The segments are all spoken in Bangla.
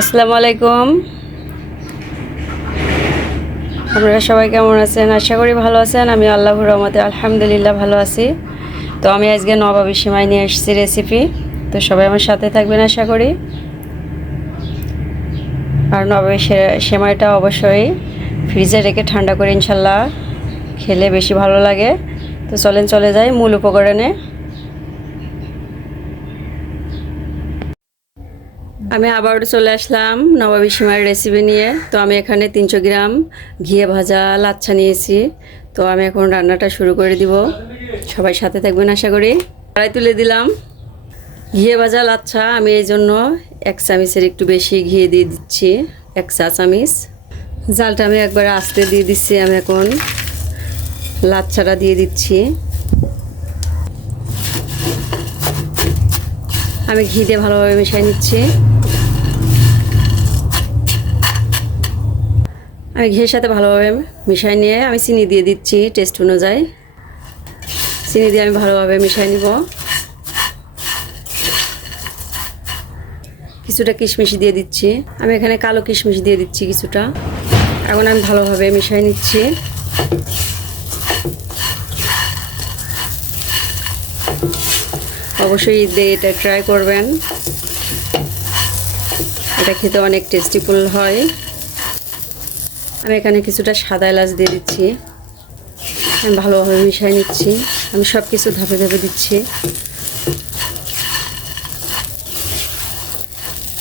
আসসালামু আলাইকুম। আপনারা সবাই কেমন আছেন? আশা করি ভালো আছেন। আমি আল্লাহর রহমতে আলহামদুলিল্লাহ ভালো আছি। তো আমি আজকে নবাবী সিমাই নিয়ে এসেছি রেসিপি তো সবাই আমার সাথে থাকবেন আশা করি। আর নবাবী সেমাইটা অবশ্যই ফ্রিজে রেখে ঠান্ডা করে ইনশাল্লাহ খেলে বেশি ভালো লাগে। তো চলেন, চলে যাই মূল উপকরণে। আমি আবার চলে আসলাম নবাবী সীমার রেসিপি নিয়ে। তো আমি এখানে তিনশো গ্রাম ঘিয়ে ভাজা লাচ্ছা নিয়েছি। তো আমি এখন রান্নাটা শুরু করে দিব। সবাই সাথে থাকবেন আশা করি। কড়াই তুলে দিলাম। ঘিয়ে ভাজা লাচ্ছা, আমি এই জন্য এক চামিচের একটু বেশি ঘি দিয়ে দিচ্ছি, এক চা চামিচ। জালটা আমি একবার আস্তে দিয়ে দিচ্ছি, আমি এখন লাচ্ছাটা দিয়ে দিচ্ছি। আমি ঘি দিয়ে ভালোভাবে মিশিয়ে নিচ্ছি। আমি ঘিয়ের সাথে ভালোভাবে মিশিয়ে নিয়ে আমি চিনি দিয়ে দিচ্ছি টেস্ট অনুযায়ী। চিনি দিয়ে আমি ভালোভাবে মিশিয়ে নিব। কিছুটা কিশমিশ দিয়ে দিচ্ছি। আমি এখানে কালো কিশমিশ দিয়ে দিচ্ছি কিছুটা। এখন আমি ভালোভাবে মিশিয়ে নিচ্ছি। অবশ্যই ঈদে এটা ট্রাই করবেন। এটা খেতে অনেক টেস্টিফুল হয়। আমি এখানে কিছুটা সাদা এলাচ দিয়ে দিচ্ছি। আমি ভালোভাবে মিশিয়ে নিচ্ছি। আমি সব কিছু ধাপে ধাপে দিচ্ছি।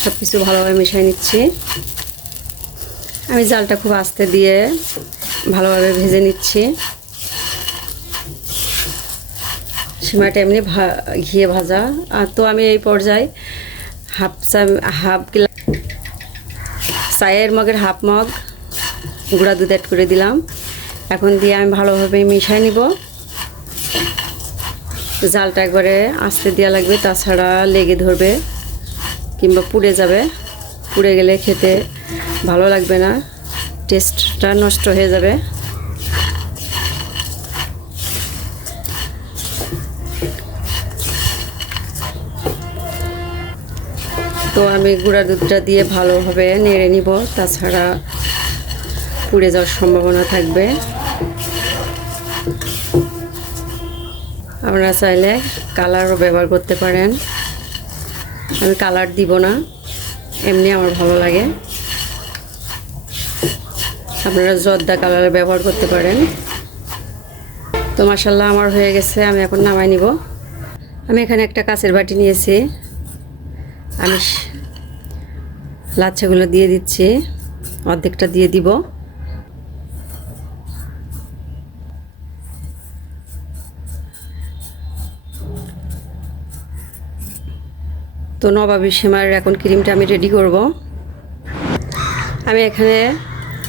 সব কিছু ভালোভাবে মিশিয়ে নিচ্ছি। আমি জালটা খুব আস্তে দিয়ে ভালোভাবে ভেজে নিচ্ছি। সিমাটা এমনি ভা- ঘিয়ে ভাজা। আর তো আমি এই পর্যায়ে হাফ চাম- হাফ গ্লাস চায়ের মগের হাফ মগ গুঁড়া দুধ অ্যাড করে দিলাম। এখন দিয়ে আমি ভালোভাবে মিশাই নিব। জালটা একবারে আস্তে দেওয়া লাগবে, তাছাড়া লেগে ধরবে কিংবা পুড়ে যাবে। পুড়ে গেলে খেতে ভালো লাগবে না টেস্টটা নষ্ট হয়ে যাবে। তো আমি গুঁড়া দুধটা দিয়ে ভালোভাবে নেড়ে নিব, তাছাড়া পুড়ে যাওয়ার সম্ভাবনা থাকবে। আপনারা চাইলে কালারও ব্যবহার করতে পারেন। আমি কালার দিব না, এমনি আমার ভালো লাগে। আপনারা জর্দা কালার ব্যবহার করতে পারেন। তো মাসাল্লাহ আমার হয়ে গেছে, আমি এখন নামাই নিব। আমি এখানে একটা কাঁচের বাটি নিয়েছি। আমি লাচ্ছাগুলো দিয়ে দিচ্ছি, অর্ধেকটা দিয়ে দিব। তো নবাবী সেমার এখন ক্রিমটা আমি রেডি করব। আমি এখানে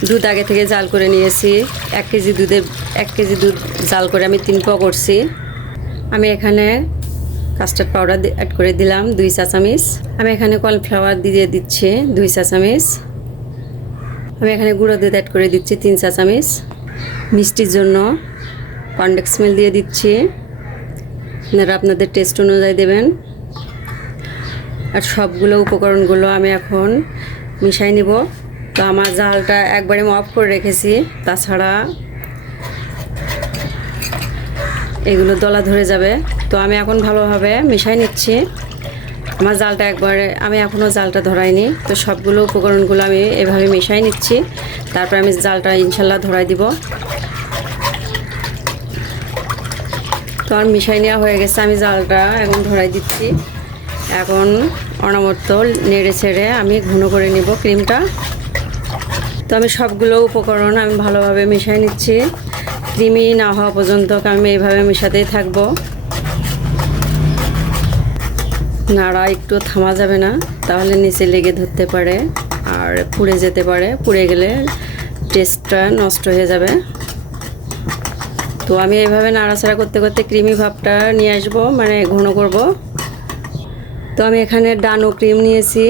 দুধ আগে থেকে জাল করে নিয়েছি। এক কেজি দুধের, এক কেজি দুধ জাল করে আমি তিন পোয়া করছি। আমি এখানে কাস্টার্ড পাউডার অ্যাড করে দিলাম দুই চা চামিচ। আমি এখানে কর্নফ্লাওয়ার দিয়ে দিচ্ছি দুই চা চামিচ। আমি এখানে গুঁড়ো দুধ অ্যাড করে দিচ্ছি তিন চা চামিচ। মিষ্টির জন্য কন্ডেক্স মিল দিয়ে দিচ্ছি। আপনারা আপনাদের টেস্ট অনুযায়ী দেবেন। আর সবগুলো উপকরণগুলো আমি এখন মিশাই নিব। তো আমার জালটা একবারে অফ করে রেখেছি। তাছাড়া এগুলো দলা ধরে যাবে। তো আমি এখন ভালোভাবে মিশাই নিচ্ছি। আমার জালটা একবারে, আমি এখনও জালটা ধরাইনি। তো সবগুলো উপকরণগুলো আমি এভাবে মিশাই নিচ্ছি। তারপর আমি জালটা ইনশাল্লাহ ধরাই দিব। তো আর মিশাই নেওয়া হয়ে গেছে। আমি জালটা এখন ধরাই দিচ্ছি। এখন অনামর্ত নেড়ে ছেড়ে আমি ঘন করে নিব ক্রিমটা। তো আমি সবগুলো উপকরণ আমি ভালোভাবে মিশাই নিচ্ছি। ক্রিমি না হওয়া পর্যন্ত আমি এইভাবে মেশাতেই থাকব। নাড়া একটু থামা যাবে না, তাহলে নিচে লেগে ধরতে পারে আর পুড়ে যেতে পারে। পুড়ে গেলে টেস্টটা নষ্ট হয়ে যাবে। তো আমি এইভাবে নাড়াচাড়া করতে করতে ক্রিমি ভাবটা নিয়ে আসব মানে ঘন করব। তো আমি এখানে ডানো ক্রিম নিয়েছি।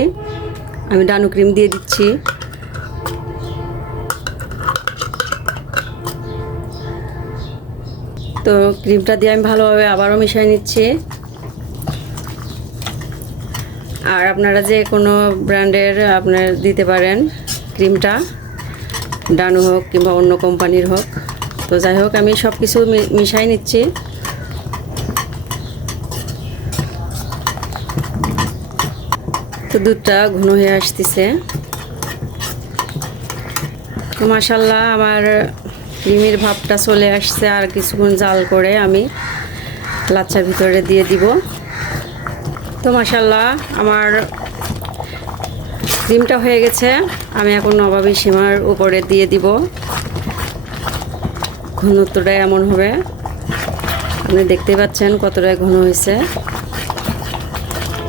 আমি ডানো ক্রিম দিয়ে দিচ্ছি। তো ক্রিমটা দিয়ে আমি ভালোভাবে আবারও মিশিয়ে নিচ্ছি। আর আপনারা যে কোনো ব্র্যান্ডের আপনার দিতে পারেন ক্রিমটা, ডানু হোক কিংবা অন্য কোম্পানির হোক। তো যাই হোক, আমি সব কিছু মিশাই নিচ্ছি। তো দুধটা ঘন হয়ে আসতেছে। মাসাল্লাহ আমার ক্রিমের ভাবটা চলে আসছে আর কিছুক্ষণ জাল করে আমি লাচ্চার ভিতরে দিয়ে দিব। তো মাসাল্লাহ আমার ক্রিমটা হয়ে গেছে, আমি এখন নবাবী সীমার উপরে দিয়ে দিব। ঘনত্বটা এমন হবে। আপনি দেখতে পাচ্ছেন কতটা ঘন হয়েছে।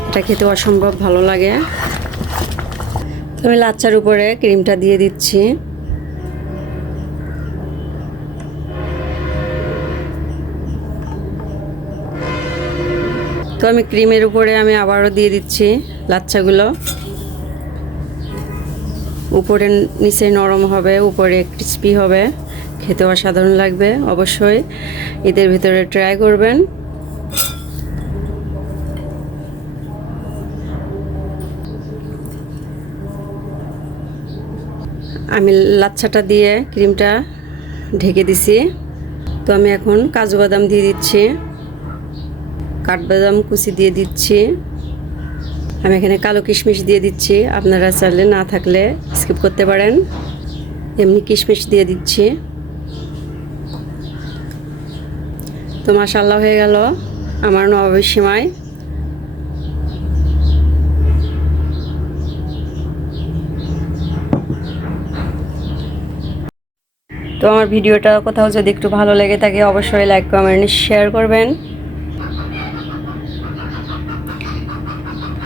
এটা খেতে অসম্ভব ভালো লাগে। আমি লাচ্চার উপরে ক্রিমটা দিয়ে দিচ্ছি। তো আমি ক্রিমের উপরে আমি আবারও দিয়ে দিচ্ছি লাচ্চাগুলো। উপরে নিচে নরম হবে, উপরে ক্রিস্পি হবে। খেতে অসাধারণ লাগবে অবশ্যই। এদের ভিতরে ট্রাই করবেন। আমি লাচ্ছাটা দিয়ে ক্রিমটা ঢেকে দিছি। তো আমি এখন কাজু বাদাম দিয়ে দিচ্ছি। কাঠবাদাম কুচি দিয়ে দিচ্ছি। আমি এখানে কালো কিশমিশ দিয়ে দিচ্ছি। আপনারা চাইলে না থাকলে স্কিপ করতে পারেন। এমনি কিশমিশ দিয়ে দিচ্ছি। তো মাসাল্লাহ হয়ে গেল আমার নবাবের সীমায় আমার ভিডিওটা কোথাও যদি একটু ভালো লেগে থাকে, অবশ্যই লাইক কমেন্ট শেয়ার করবেন।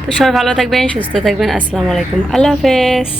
তো সবাই ভালো থাকবেন, সুস্থ থাকবেন, আসসালামু আলাইকুম। আল্লাহ হাফেজ।